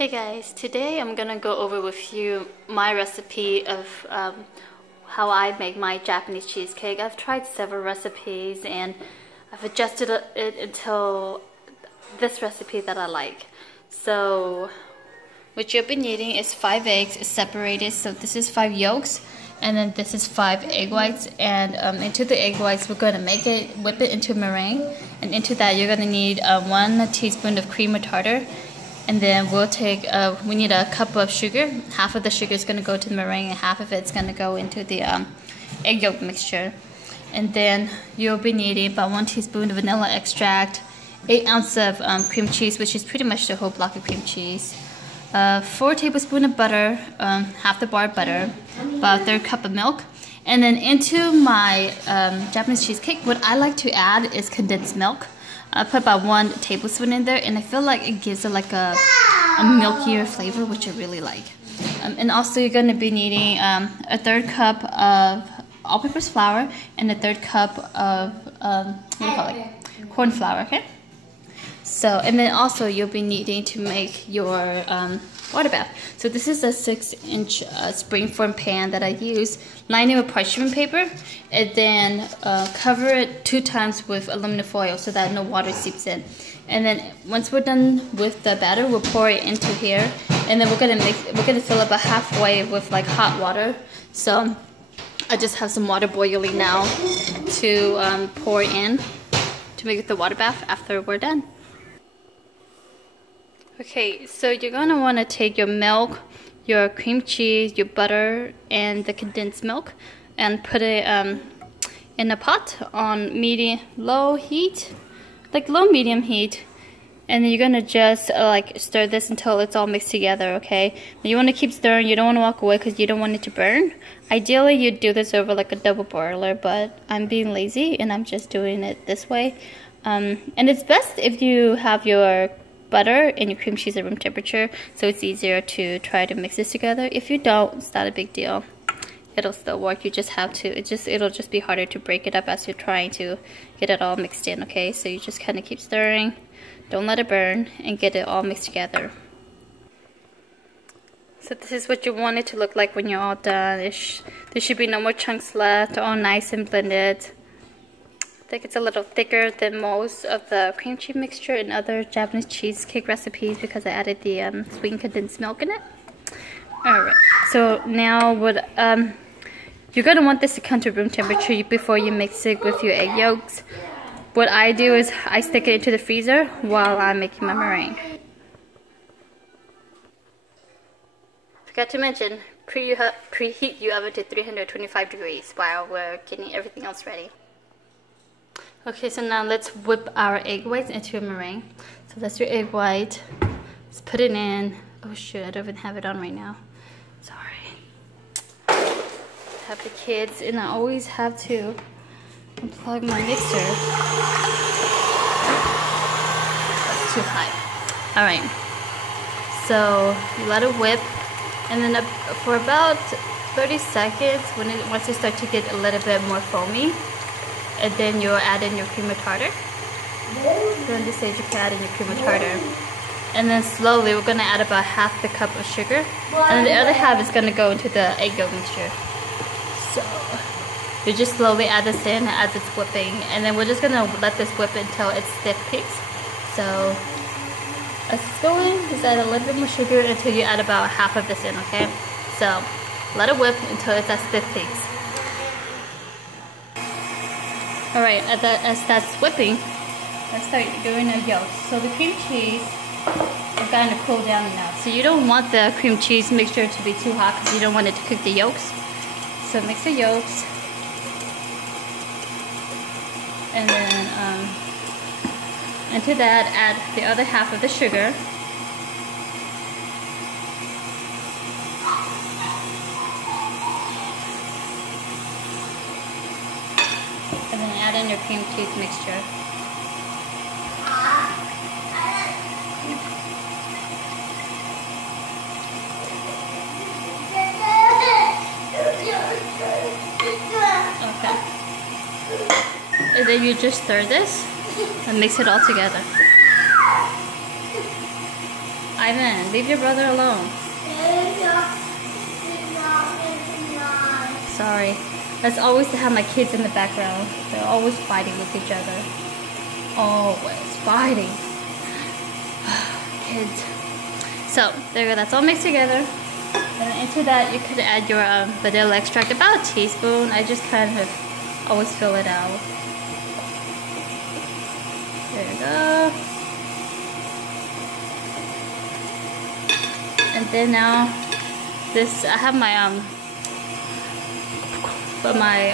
Hey guys, today I'm gonna go over with you my recipe of how I make my Japanese cheesecake. I've tried several recipes and I've adjusted it until this recipe that I like. So what you'll be needing is 5 eggs separated. So this is 5 yolks and then this is 5 egg whites, and into the egg whites we're going to whip it into a meringue, and into that you're going to need 1 teaspoon of cream or tartar. And then we'll take, we need a cup of sugar. Half of the sugar is going to go to the meringue and half of it's going to go into the egg yolk mixture. And then you'll be needing about 1 teaspoon of vanilla extract, 8 ounces of cream cheese, which is pretty much the whole block of cream cheese, 4 tablespoons of butter, half the bar of butter, about 1/3 cup of milk. And then into my Japanese cheesecake, what I like to add is condensed milk. I put about 1 tablespoon in there, and I feel like it gives it like a milkier flavor, which I really like. And also you're going to be needing 1/3 cup of all-purpose flour and 1/3 cup of what do you call it? Corn flour, okay? So, and then also you'll be needing to make your water bath. So this is a 6-inch springform pan that I use, line it with parchment paper, and then cover it 2 times with aluminum foil so that no water seeps in. And then once we're done with the batter, we'll pour it into here, and then we're gonna fill it about halfway with like hot water. So I just have some water boiling now to pour in to make the water bath after we're done. Okay, so you're going to want to take your milk, your cream cheese, your butter, and the condensed milk and put it in a pot on low heat, like low-medium heat. And then you're going to just like stir this until it's all mixed together, okay? You want to keep stirring, you don't want to walk away because you don't want it to burn. Ideally, you'd do this over like a double boiler, but I'm being lazy and I'm just doing it this way. And it's best if you have your butter and your cream cheese at room temperature, so it's easier to try to mix this together. If you don't, it's not a big deal. It'll still work. You just have to, it'll just be harder to break it up as you're trying to get it all mixed in, okay? So you just kind of keep stirring, don't let it burn, and get it all mixed together. So this is what you want it to look like when you're all done. There should be no more chunks left, all nice and blended. I think it's a little thicker than most of the cream cheese mixture in other Japanese cheesecake recipes because I added the sweetened condensed milk in it. Alright, so now you're going to want this to come to room temperature before you mix it with your egg yolks. What I do is I stick it into the freezer while I'm making my meringue. Forgot to mention, preheat your oven to 325 degrees while we're getting everything else ready. Okay, so now let's whip our egg whites into a meringue. So that's your egg white. Let's put it in. Oh shoot, I don't even have it on right now. Sorry. I have the kids and I always have to unplug my mixer. That's too high. Alright. So you let it whip, and then for about 30 seconds, once it starts to get a little bit more foamy, and then you'll add in your cream of tartar. So in this stage you can add in your cream of tartar. And then slowly we're going to add about half the cup of sugar. And then the other half is going to go into the egg yolk mixture. So you just slowly add this in as it's whipping. And then we're just going to let this whip until it's stiff peaks. So as it's going, just add a little bit more sugar until you add about half of this in, okay? So let it whip until it's at stiff peaks. Alright, as that's whipping, let's start doing the yolks. So the cream cheese is going to cool down now. So you don't want the cream cheese mixture to be too hot because you don't want it to cook the yolks. So mix the yolks. And then into that add the other half of the sugar. And then add in your cream cheese mixture. Okay. And then you just stir this and mix it all together. Ivan, leave your brother alone. Sorry. That's always to have my kids in the background. They're always fighting with each other. Always fighting. Kids. So, there you go. That's all mixed together. And into that, you could add your vanilla extract, about a teaspoon. I just kind of always fill it out. There you go. And then now, this, I have my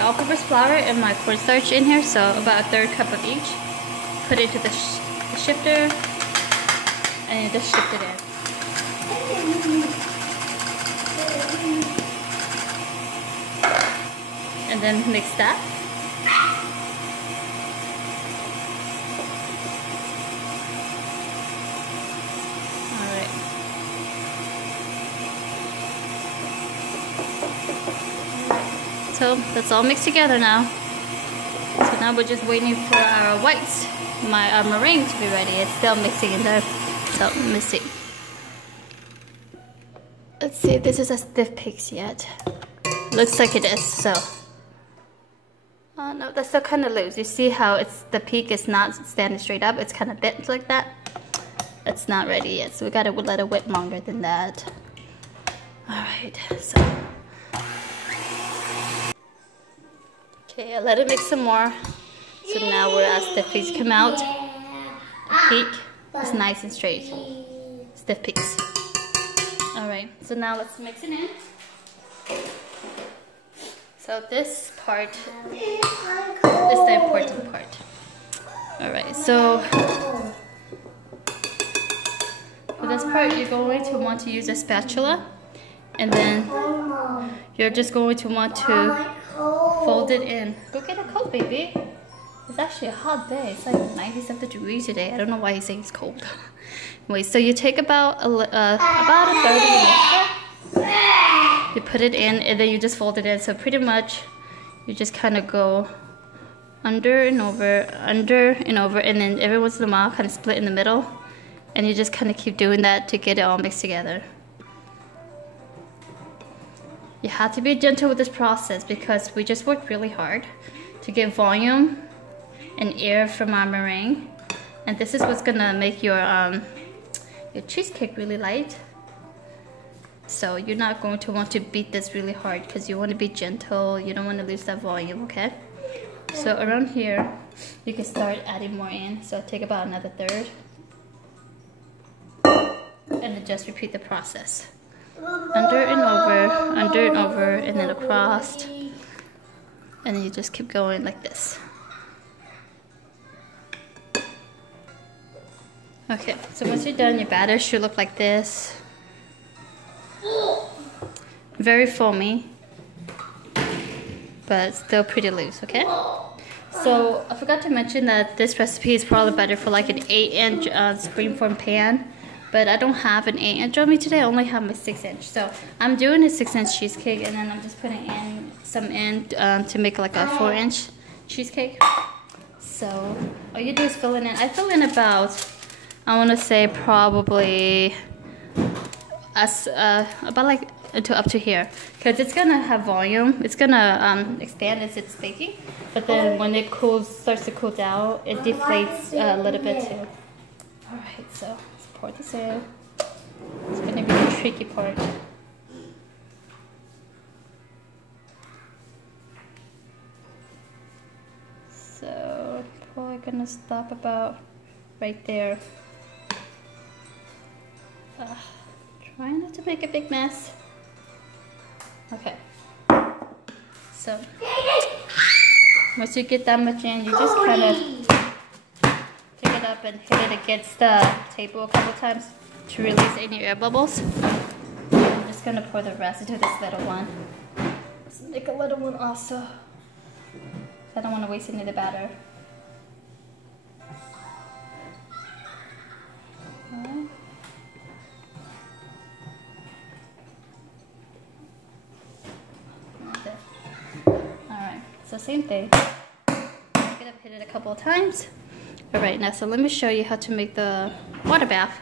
all-purpose flour and my cornstarch in here, so about a 1/3 cup of each. Put it into the shifter, and you just shift it in. And then mix that. Alright. So that's all mixed together now. So now we're just waiting for our whites, my meringue to be ready. It's still mixing in there. So let me see. Let's see if this is a stiff peaks yet. Looks like it is, so. Oh no, that's still kind of loose. You see how the peak is not standing straight up. It's kind of bent like that. It's not ready yet, so we gotta let it whip longer than that. Alright, so. Okay, I let it mix some more. So now we're as stiff peaks come out. The peak is nice and straight. Stiff peaks. Alright, so now let's mix it in. So this part is the important part. Alright, so for this part you're going to want to use a spatula, and then you're just going to want to fold it in. Go get a coat, baby. It's actually a hot day. It's like 97 degrees today. I don't know why he's saying it's cold. Anyway, so you take about a 30 minutes. You put it in, and then you just fold it in. So pretty much, you just kind of go under and over, and then every once in a while, kind of split in the middle, and you just kind of keep doing that to get it all mixed together. You have to be gentle with this process because we just worked really hard to get volume and air from our meringue, and this is what's gonna make your cheesecake really light. So you're not going to want to beat this really hard because you want to be gentle. You don't want to lose that volume, okay? So around here, you can start adding more in. So take about another 1/3, and then just repeat the process. Under and over, and then across, and then you just keep going like this. Okay, so once you're done, your batter should look like this. Very foamy, but still pretty loose, okay? So I forgot to mention that this recipe is probably better for like an 8-inch springform pan, but I don't have an 8-inch on me today. I only have my 6-inch. So I'm doing a 6-inch cheesecake, and then I'm just putting in some to make like a 4-inch cheesecake. So all you do is fill it in. I fill in about, I want to say probably about like up to here, because it's gonna have volume. It's gonna expand as it's baking, but then when it starts to cool down, it deflates a little bit too. All right, so let's pour this in. It's gonna be the tricky part. So probably gonna stop about right there. Try not to make a big mess. Okay. So once you get that much in, you just kind of pick it up and hit it against the table a couple times to release any air bubbles. I'm just gonna pour the rest into this little one. Let's make a little one also. I don't want to waste any of the batter. So same thing. I'm gonna hit it a couple of times. All right, now so let me show you how to make the water bath.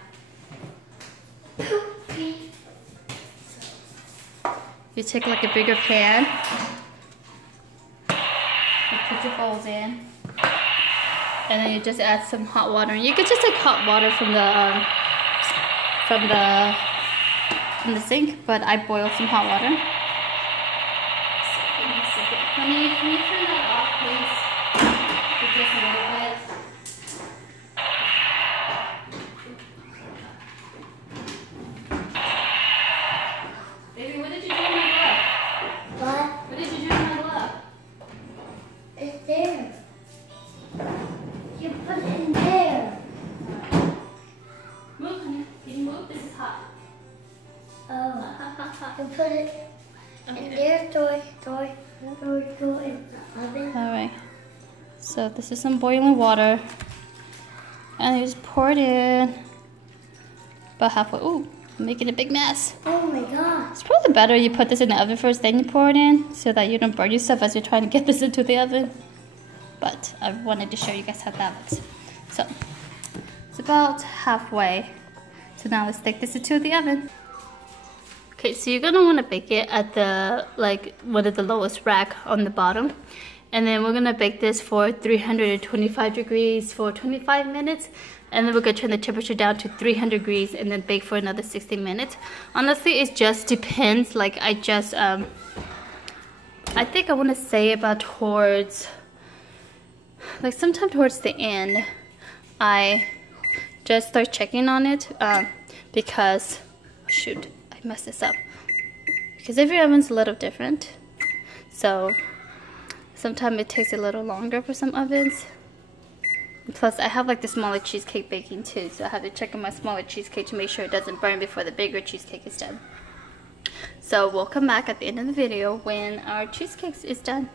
You take like a bigger pan, you put your bowls in, and then you just add some hot water. You could just take hot water from the sink, but I boiled some hot water. Give me a second. Honey, can you turn that off, please? Just a little bit. Baby, what did you do in my glove? What? What did you do in my glove? It's there. You put it in there. Move, honey. Can you move? This is hot. Oh. You put it in there, throw it in the oven. Alright. So this is some boiling water. And you just pour it in. About halfway. Ooh, making a big mess. Oh my god. It's probably better you put this in the oven first, then you pour it in, so that you don't burn yourself as you're trying to get this into the oven. But I wanted to show you guys how that looks. So it's about halfway. So now let's take this into the oven. Okay, so you're gonna want to bake it at the one of the lowest rack on the bottom, and then we're gonna bake this for 325 degrees for 25 minutes, and then we're gonna turn the temperature down to 300 degrees and then bake for another 60 minutes. Honestly, it just depends. Like I think I want to say about towards sometime towards the end, I just start checking on it because shoot. Mess this up because every oven's a little different, so sometimes it takes a little longer for some ovens. And plus I have like the smaller cheesecake baking too, so I have to check on my smaller cheesecake to make sure it doesn't burn before the bigger cheesecake is done. So we'll come back at the end of the video when our cheesecake is done.